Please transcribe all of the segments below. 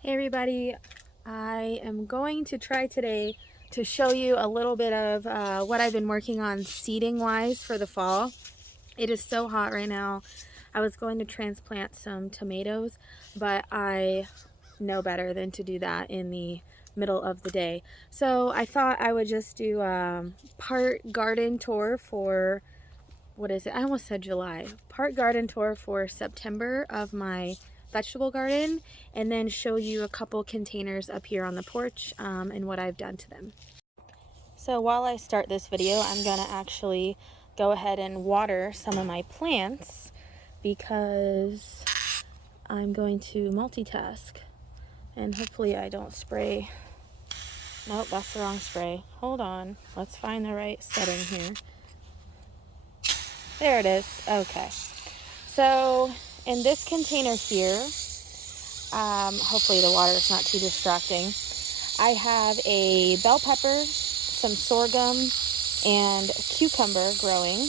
Hey everybody, I am going to try today to show you a little bit of what I've been working on seeding wise for the fall. It is so hot right now. I was going to transplant some tomatoes, but I know better than to do that in the middle of the day. So I thought I would just do part garden tour for, what is it? I almost said July. Part garden tour for September of my vegetable garden, and then show you a couple containers up here on the porch and what I've done to them. So while I start this video, I'm gonna actually go ahead and water some of my plants because I'm going to multitask, and hopefully I don't spray. Nope, that's the wrong spray. Hold on, let's find the right setting here. There it is. Okay. So in this container here, hopefully the water is not too distracting, I have a bell pepper, some sorghum, and cucumber growing.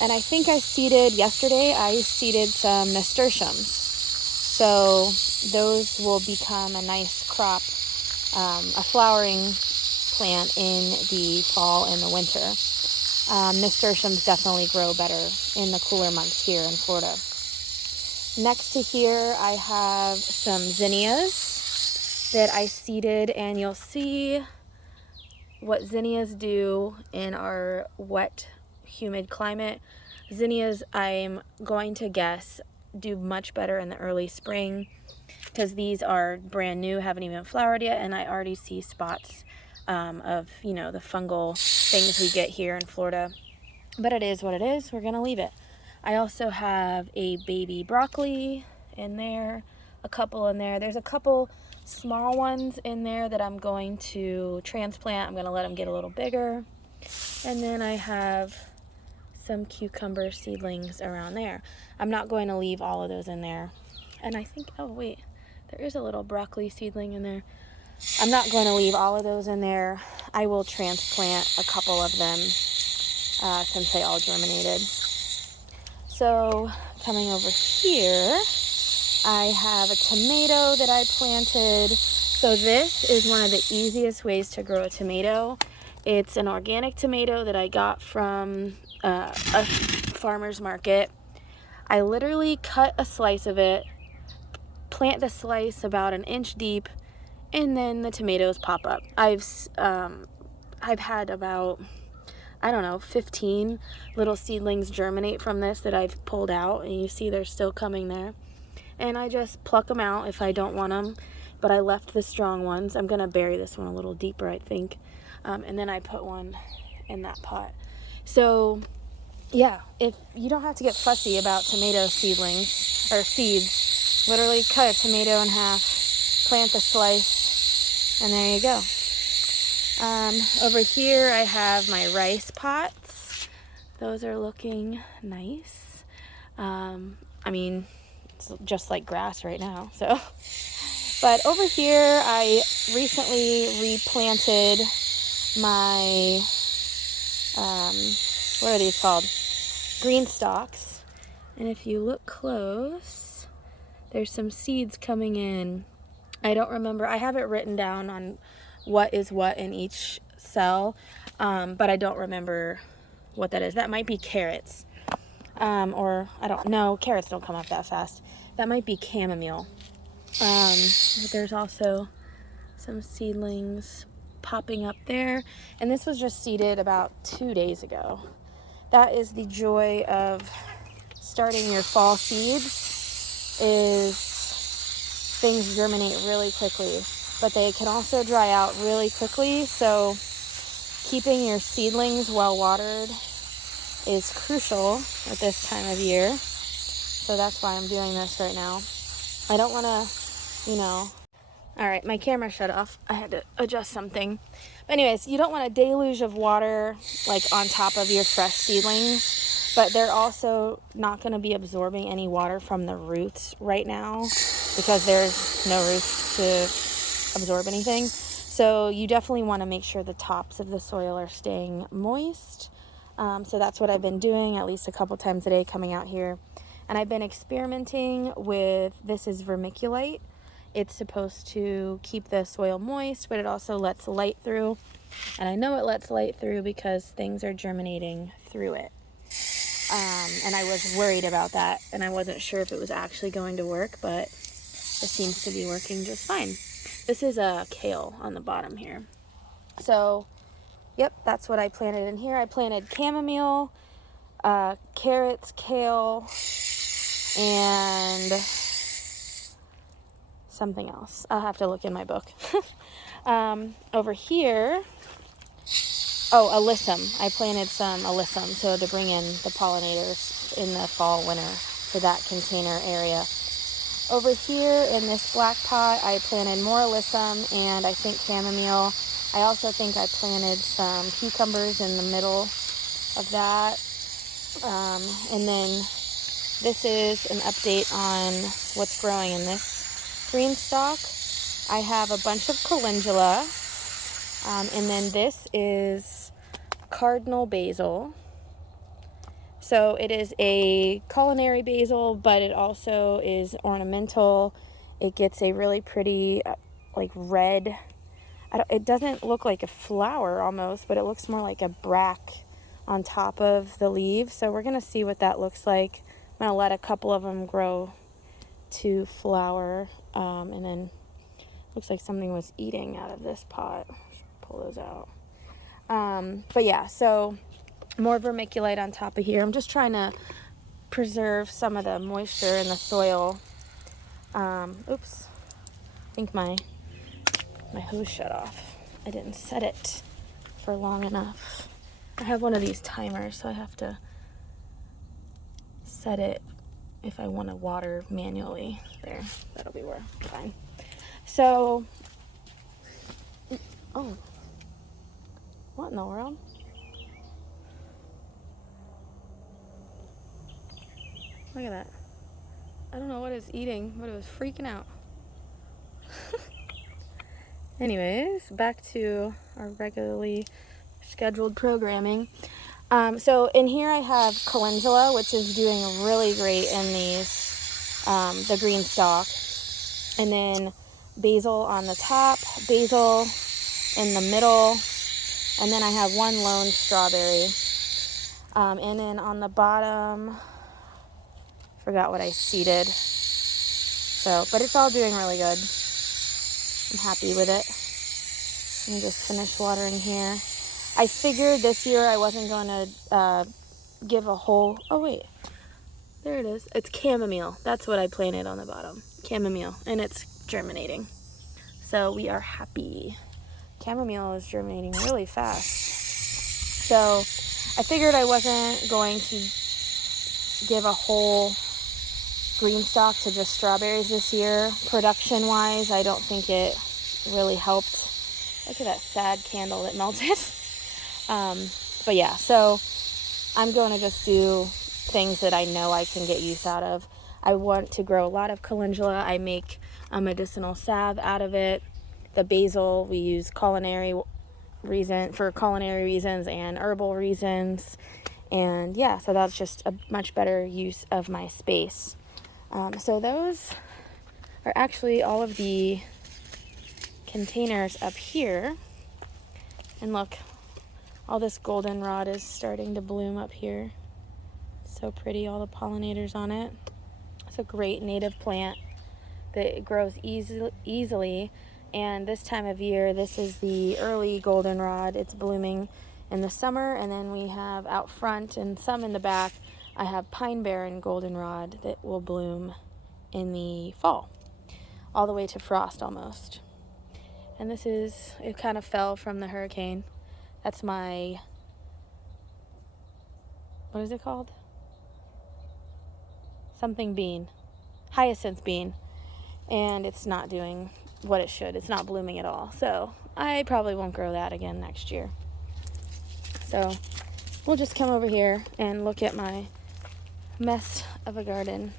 And I think yesterday I seeded some nasturtiums. So those will become a nice crop, a flowering plant in the fall and the winter. Nasturtiums definitely grow better in the cooler months here in Florida. Next to here, I have some zinnias that I seeded, and you'll see what zinnias do in our wet, humid climate. Zinnias, I'm going to guess, do much better in the early spring because these are brand new, haven't even flowered yet, and I already see spots of, the fungal things we get here in Florida. But it is what it is. We're going to leave it. I also have a baby broccoli in there, a couple in there. There's a couple small ones in there that I'm going to transplant. I'm going to let them get a little bigger. And then I have some cucumber seedlings around there. I'm not going to leave all of those in there. And I think, oh wait, there is a little broccoli seedling in there. I'm not going to leave all of those in there. I will transplant a couple of them since they all germinated. So coming over here, I have a tomato that I planted. So this is one of the easiest ways to grow a tomato. It's an organic tomato that I got from a farmer's market. I literally cut a slice of it, plant the slice about an inch deep, and then the tomatoes pop up. I've had about, 15 little seedlings germinate from this that I've pulled out, and you see they're still coming there. And I just pluck them out if I don't want them, but I left the strong ones. I'm gonna bury this one a little deeper, I think. And then I put one in that pot. So yeah, if you don't have to get fussy about tomato seedlings or seeds, literally cut a tomato in half, plant the slice, and there you go. Over here I have my rice pots. Those are looking nice. It's just like grass right now. So, but over here I recently replanted my, what are these called? Green stalks. And if you look close, there's some seeds coming in. I don't remember. I have it written down on what is what in each cell, but I don't remember what that is. That might be carrots, or I don't know. Carrots don't come up that fast. That might be chamomile. But there's also some seedlings popping up there, and this was just seeded about 2 days ago. That is the joy of starting your fall seeds, is things germinate really quickly, but they can also dry out really quickly. So keeping your seedlings well watered is crucial at this time of year. So that's why I'm doing this right now. I don't want to, all right, my camera shut off. I had to adjust something. But anyways, you don't want a deluge of water like on top of your fresh seedlings, but they're also not going to be absorbing any water from the roots right now because there's no roots to absorb anything. So you definitely want to make sure the tops of the soil are staying moist. So that's what I've been doing at least a couple times a day coming out here. And I've been experimenting with, this is vermiculite. It's supposed to keep the soil moist, but it also lets light through. And I know it lets light through because things are germinating through it. And I was worried about that, and I wasn't sure if it was actually going to work, but it seems to be working just fine. This is a kale on the bottom here. So, yep, that's what I planted in here. I planted chamomile, carrots, kale, and something else. I'll have to look in my book. Over here, alyssum. I planted some alyssum to bring in the pollinators in the fall, winter for that container area. Over here in this black pot, I planted more alyssum and I think chamomile. I also think I planted some cucumbers in the middle of that. And then this is an update on what's growing in this green stalk. I have a bunch of calendula. And then this is cardinal basil. So it is a culinary basil, but it also is ornamental. It gets a really pretty, like red. It doesn't look like a flower almost, but it looks more like a brack on top of the leaves. So we're gonna see what that looks like. I'm gonna let a couple of them grow to flower, and then looks like something was eating out of this pot. Pull those out. But yeah, so more vermiculite on top of here. I'm just trying to preserve some of the moisture in the soil. Oops, I think my hose shut off. I didn't set it for long enough. I have one of these timers, so I have to set it if I want to water manually. There, that'll be fine. So, oh, what in the world? Look at that. I don't know what it's eating, but it was freaking out. Anyways, back to our regularly scheduled programming. So in here I have calendula, which is doing really great in these, the green stalk. And then basil on the top, basil in the middle, and then I have one lone strawberry. And then on the bottom, forgot what I seeded. So, but it's all doing really good. I'm happy with it. Let me just finish watering here. I figured this year I wasn't going to give a whole... Oh, wait. There it is. It's chamomile. That's what I planted on the bottom. Chamomile. And it's germinating. So we are happy. Chamomile is germinating really fast. So I figured I wasn't going to give a whole green stalk to just strawberries this year. Production-wise, I don't think it really helped. Look at that sad candle that melted. But yeah, so I'm going to just do things that I know I can get use out of. I want to grow a lot of calendula. I make a medicinal salve out of it. The basil we use for culinary reasons and herbal reasons. And yeah, so that's just a much better use of my space. So those are actually all of the containers up here. And look, all this goldenrod is starting to bloom up here. So pretty, all the pollinators on it. It's a great native plant that grows easily. And this time of year, this is the early goldenrod. It's blooming in the summer, and then we have out front and some in the back, I have pine barren goldenrod that will bloom in the fall, all the way to frost almost. And this is, it kind of fell from the hurricane. That's my, what is it called? Something bean, hyacinth bean. And it's not doing what it should. It's not blooming at all. So I probably won't grow that again next year. So we'll just come over here and look at my mess of a garden.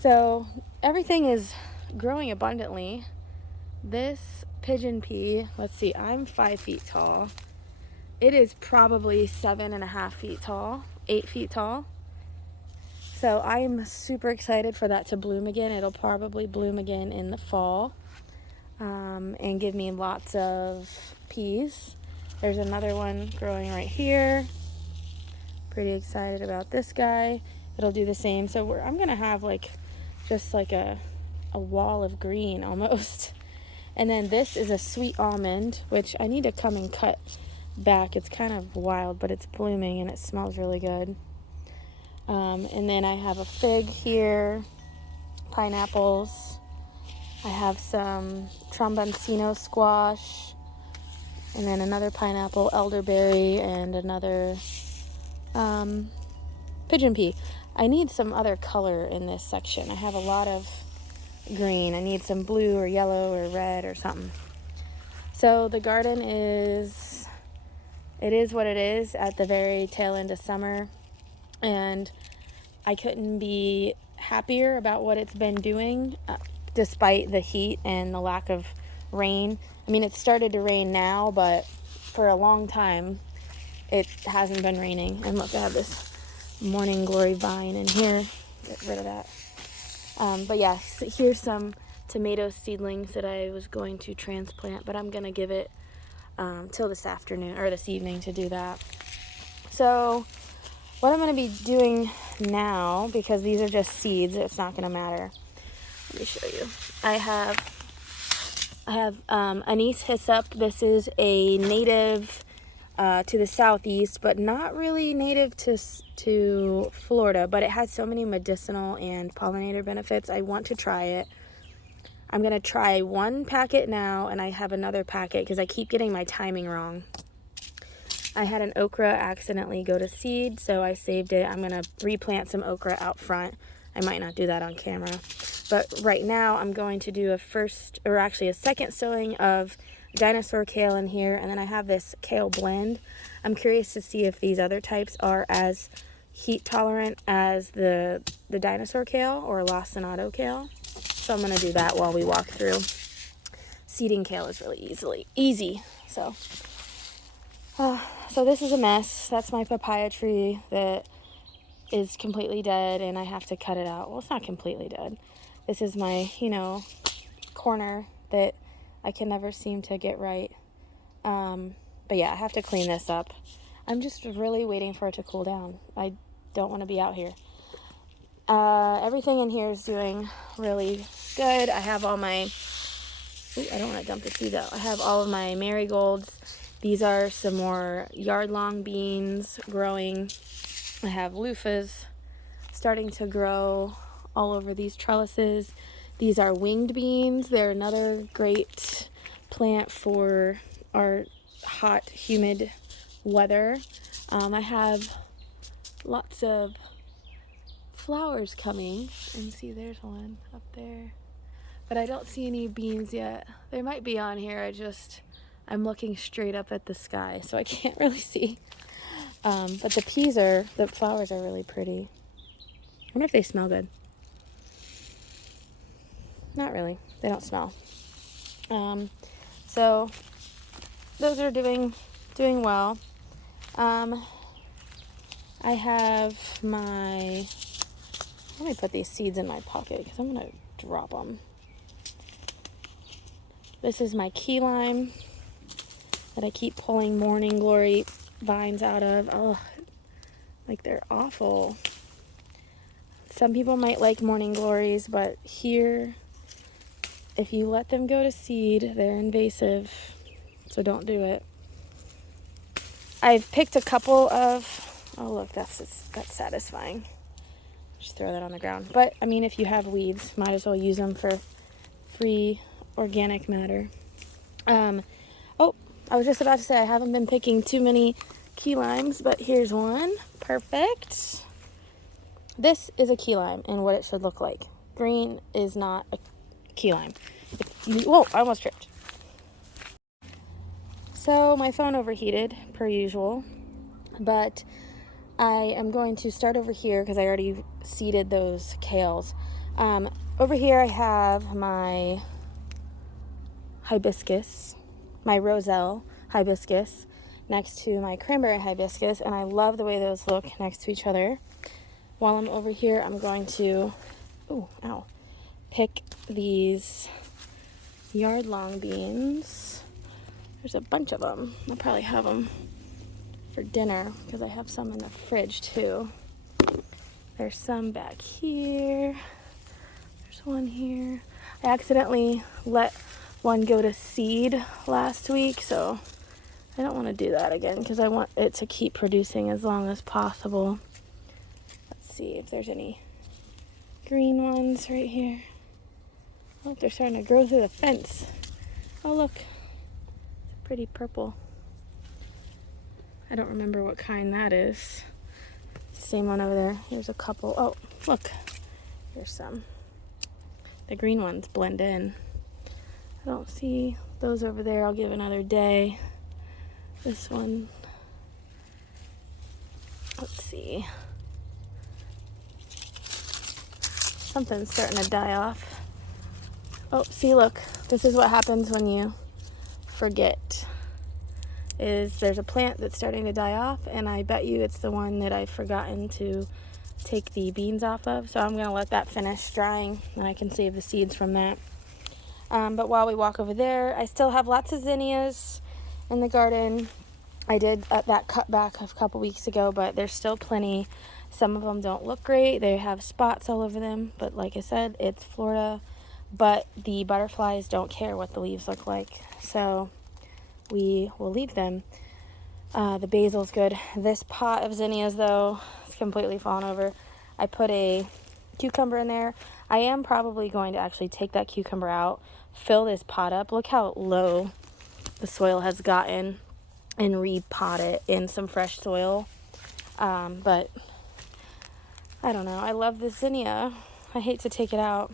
So everything is growing abundantly. This pigeon pea, let's see, I'm 5 feet tall. It is probably 7.5 feet tall, 8 feet tall. So I'm super excited for that to bloom again. It'll probably bloom again in the fall, and give me lots of peas. There's another one growing right here. Pretty excited about this guy. It'll do the same. So I'm gonna have like just like a wall of green almost. And then this is a sweet almond, which I need to come and cut back. It's kind of wild, but it's blooming and it smells really good. And then I have a fig here, pineapples. I have some tromboncino squash, and then another pineapple, elderberry, and another pigeon pea. I need some other color in this section. I have a lot of green. I need some blue or yellow or red or something. So the garden is what it is at the very tail end of summer, and I couldn't be happier about what it's been doing, despite the heat and the lack of rain. I mean, it's started to rain now, but for a long time it hasn't been raining. And look, I have this morning glory vine in here. Get rid of that. But yeah, so here's some tomato seedlings that I was going to transplant, but I'm gonna give it till this afternoon or this evening to do that. So what I'm gonna be doing now, because these are just seeds, it's not gonna matter. Let me show you. I have anise hyssop. This is a native to the southeast, but not really native to Florida, but it has so many medicinal and pollinator benefits. I want to try it. I'm going to try one packet now, and I have another packet because I keep getting my timing wrong. I had an okra accidentally go to seed, so I saved it. I'm going to replant some okra out front. I might not do that on camera. But right now I'm going to do a second sowing of dinosaur kale in here, and then I have this kale blend. I'm curious to see if these other types are as heat tolerant as the dinosaur kale or lacinato kale. So I'm going to do that while we walk through. Seeding kale is really easy. So this is a mess. That's my papaya tree that is completely dead, and I have to cut it out. Well, it's not completely dead. This is my, corner that I can never seem to get right. But yeah, I have to clean this up. I'm just really waiting for it to cool down. I don't want to be out here. Everything in here is doing really good. I have all my, I don't want to dump the seeds out. I have all of my marigolds. These are some more yard-long beans growing. I have loofahs starting to grow all over these trellises. These are winged beans. They're another great plant for our hot, humid weather. I have lots of flowers coming, and see, there's one up there, but I don't see any beans yet. They might be on here. I'm looking straight up at the sky, so I can't really see. But the flowers are really pretty. I wonder if they smell good. Not really. They don't smell. So those are doing well. I have let me put these seeds in my pocket because I'm going to drop them. This is my key lime that I keep pulling morning glory vines out of. Oh, like, they're awful. Some people might like morning glories, but here, if you let them go to seed, they're invasive, so don't do it. I've picked a couple of, oh look, that's satisfying. Just throw that on the ground. But I mean, if you have weeds, might as well use them for free organic matter. Oh, I was just about to say I haven't been picking too many key limes, but here's one. Perfect. This is a key lime and what it should look like. Green is not a key lime. Whoa, I almost tripped. So my phone overheated per usual, but I am going to start over here because I already seeded those kales. Over here I have my hibiscus, my roselle hibiscus, next to my cranberry hibiscus, and I love the way those look next to each other. while I'm over here, I'm going to, pick these yard-long beans. There's a bunch of them. I'll probably have them for dinner because I have some in the fridge too. There's some back here. There's one here. I accidentally let one go to seed last week, so I don't want to do that again because I want it to keep producing as long as possible. Let's see if there's any green ones right here. Oh, they're starting to grow through the fence. Oh, look. It's pretty purple. I don't remember what kind that is. It's the same one over there. Here's a couple. Oh, look. Here's some. The green ones blend in. I don't see those over there. I'll give another day. This one. Let's see. Something's starting to die off. Oh, see, look. This is what happens when you forget. There's a plant that's starting to die off, and I bet you it's the one that I've forgotten to take the beans off of. So I'm going to let that finish drying, and I can save the seeds from that. But while we walk over there, I still have lots of zinnias in the garden. I did that cut back a couple weeks ago, but there's still plenty. Some of them don't look great. They have spots all over them, but like I said, it's Florida. But the butterflies don't care what the leaves look like, so we will leave them. The basil's good. This pot of zinnias, though, is completely fallen over. I put a cucumber in there. I am probably going to actually take that cucumber out, fill this pot up. Look how low the soil has gotten, and repot it in some fresh soil. But I don't know. I love this zinnia. I hate to take it out.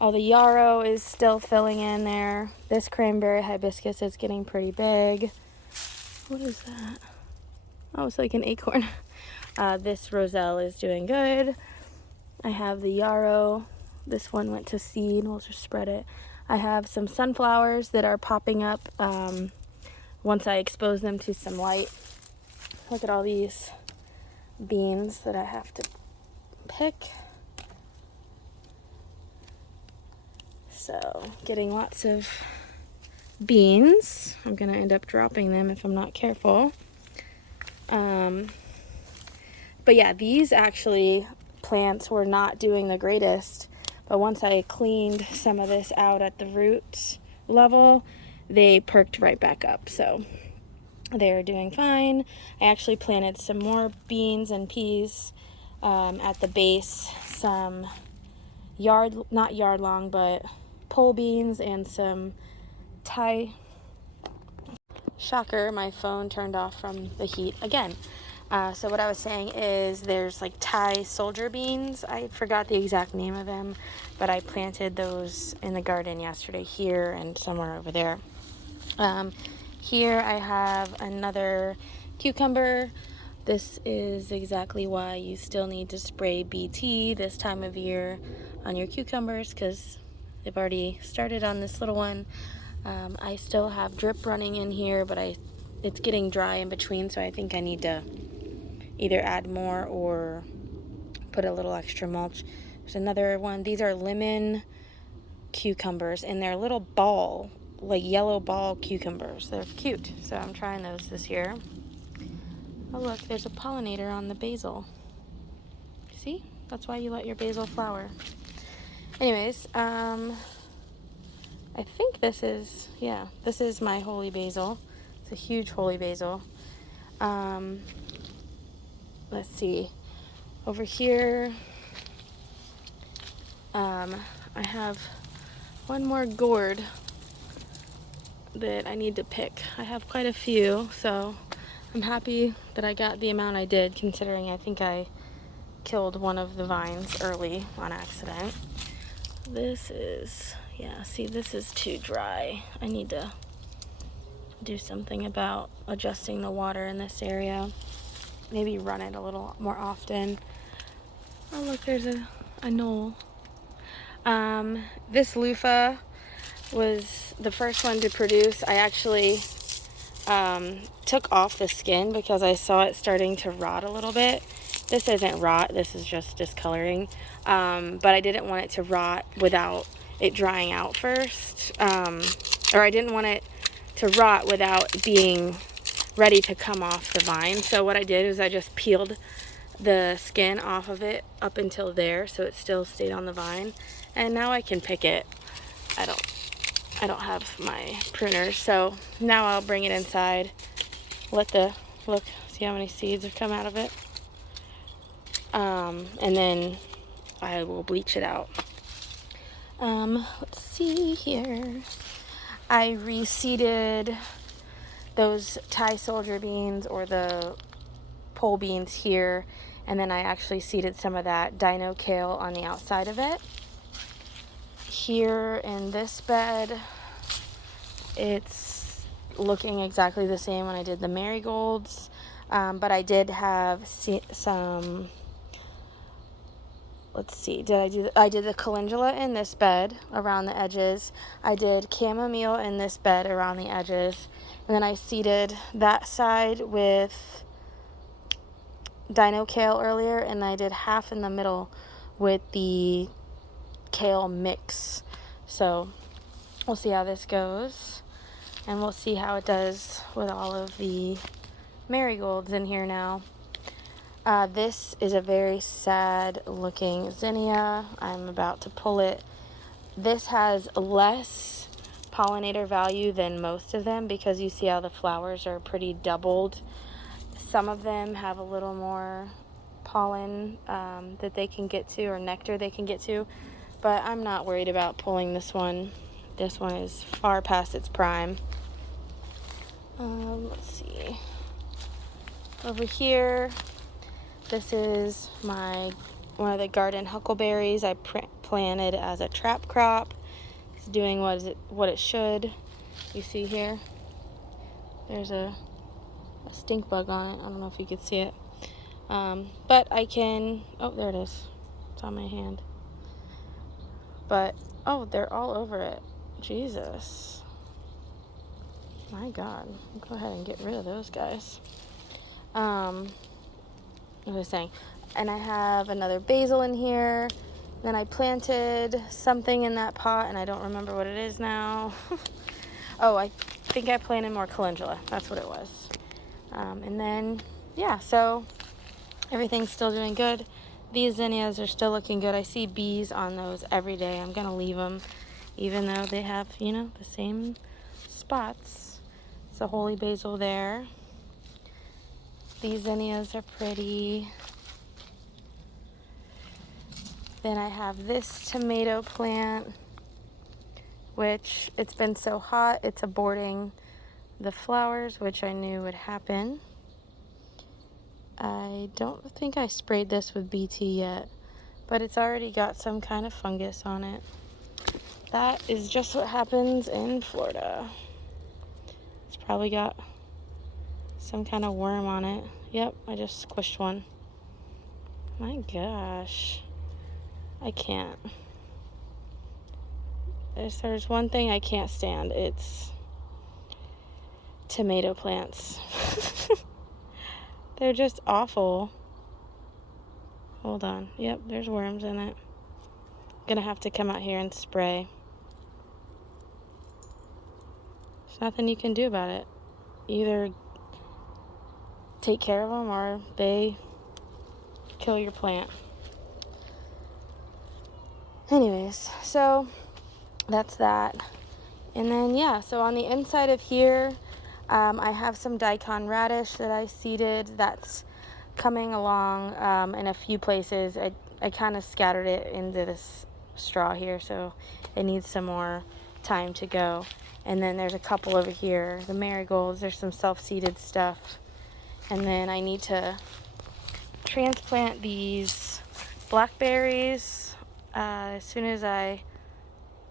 All the yarrow is still filling in there. This cranberry hibiscus is getting pretty big. What is that? Oh, it's like an acorn. This roselle is doing good. I have the yarrow. This one went to seed. We'll just spread it. I have some sunflowers that are popping up once I expose them to some light. Look at all these beans that I have to pick. So, getting lots of beans. I'm going to end up dropping them if I'm not careful. But yeah, these actually plants were not doing the greatest. But once I cleaned some of this out at the root level, they perked right back up. So, they're doing fine. I actually planted some more beans and peas at the base. Some not yard long, but pole beans and some Thai. Shocker, my phone turned off from the heat again. So what I was saying is there's like Thai soldier beans. I forgot the exact name of them, but I planted those in the garden yesterday here and somewhere over there. Here I have another cucumber. This is exactly why you still need to spray BT this time of year on your cucumbers, because they've already started on this little one. I still have drip running in here, but it's getting dry in between, so I think I need to either add more or put a little extra mulch. There's another one. These are lemon cucumbers, and they're little ball, like yellow ball cucumbers. They're cute, so I'm trying those this year. Oh look, there's a pollinator on the basil. See? That's why you let your basil flower. Anyways, I think this is my holy basil. It's a huge holy basil. Let's see. Over here, I have one more gourd that I need to pick. I have quite a few, so I'm happy that I got the amount I did, considering I think I killed one of the vines early on accident. This is, this is too dry. I need to do something about adjusting the water in this area. Maybe run it a little more often. Oh look, there's a knoll. This loofah was the first one to produce. I actually took off the skin because I saw it starting to rot a little bit, This isn't rot, this is just discoloring. But I didn't want it to rot without it drying out first. Or I didn't want it to rot without being ready to come off the vine. So what I did is I just peeled the skin off of it up until there, so it still stayed on the vine. And now I can pick it. I don't have my pruners, so now I'll bring it inside. Look, see how many seeds have come out of it. And then I will bleach it out. Let's see here. I reseeded those Thai soldier beans, or the pole beans, here, and then I actually seeded some of that dino kale on the outside of it. Here in this bed, it's looking exactly the same when I did the marigolds, but I did have some, let's see, I did the calendula in this bed around the edges. I did chamomile in this bed around the edges, and then I seeded that side with dino kale earlier, and I did half in the middle with the kale mix. So we'll see how this goes, and we'll see how it does with all of the marigolds in here now. This is a very sad looking zinnia. I'm about to pull it. This has less pollinator value than most of them, because you see how the flowers are pretty doubled. Some of them have a little more pollen that they can get to, or nectar they can get to, but I'm not worried about pulling this one. This one is far past its prime. Let's see. Over here, this is one of the garden huckleberries I planted as a trap crop. It's doing what it should. You see here, there's a stink bug on it. I don't know if you could see it. But I can, oh, there it is. It's on my hand. But, oh, they're all over it. Jesus. My God. I'll go ahead and get rid of those guys. What was I saying? And I have another basil in here. Then I planted something in that pot, and I don't remember what it is now. Oh, I think I planted more calendula. That's what it was. And then, yeah, so everything's still doing good. These zinnias are still looking good. I see bees on those every day. I'm going to leave them, even though they have, the same spots. It's a holy basil there. These zinnias are pretty. Then I have this tomato plant, which it's been so hot, it's aborting the flowers, which I knew would happen. I don't think I sprayed this with BT yet, but it's already got some kind of fungus on it. That is just what happens in Florida. It's probably got some kind of worm on it. Yep, I just squished one. My gosh. I can't. There's one thing I can't stand. It's tomato plants. They're just awful. Hold on. Yep, there's worms in it. I'm gonna have to come out here and spray. There's nothing you can do about it. Either take care of them or they kill your plant. Anyways, so that's that. And then, yeah, so on the inside of here, I have some daikon radish that I seeded. That's coming along in a few places. I kind of scattered it into this straw here, so it needs some more time to go. And then there's a couple over here. The marigolds, there's some self-seeded stuff. And then I need to transplant these blackberries as soon as I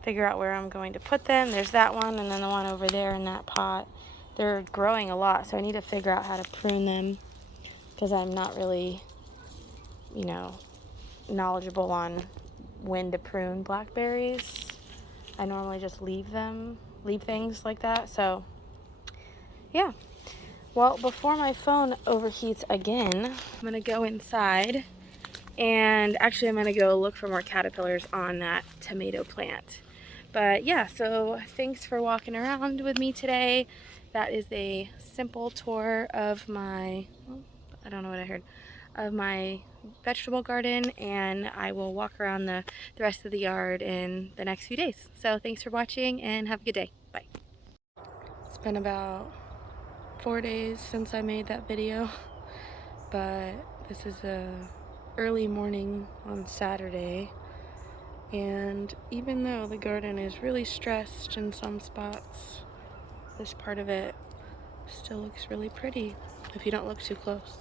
figure out where I'm going to put them. There's that one, and then the one over there in that pot. They're growing a lot, so I need to figure out how to prune them, because I'm not really, knowledgeable on when to prune blackberries. I normally just leave things like that. So, yeah. Well, before my phone overheats again, I'm gonna go inside and actually I'm gonna go look for more caterpillars on that tomato plant. But yeah, so thanks for walking around with me today. That is a simple tour of my, I don't know what I heard, of my vegetable garden, and I will walk around the rest of the yard in the next few days. So thanks for watching and have a good day. Bye. It's been about 4 days since I made that video, but this is a early morning on Saturday, and even though the garden is really stressed in some spots, this part of it still looks really pretty if you don't look too close.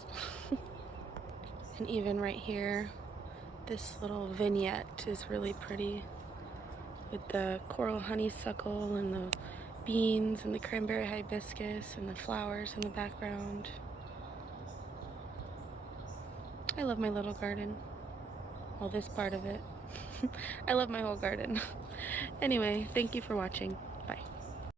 And even right here, this little vignette is really pretty with the coral honeysuckle and the beans and the cranberry hibiscus and the flowers in the background. I love my little garden. Well, this part of it. I love my whole garden. Anyway, thank you for watching.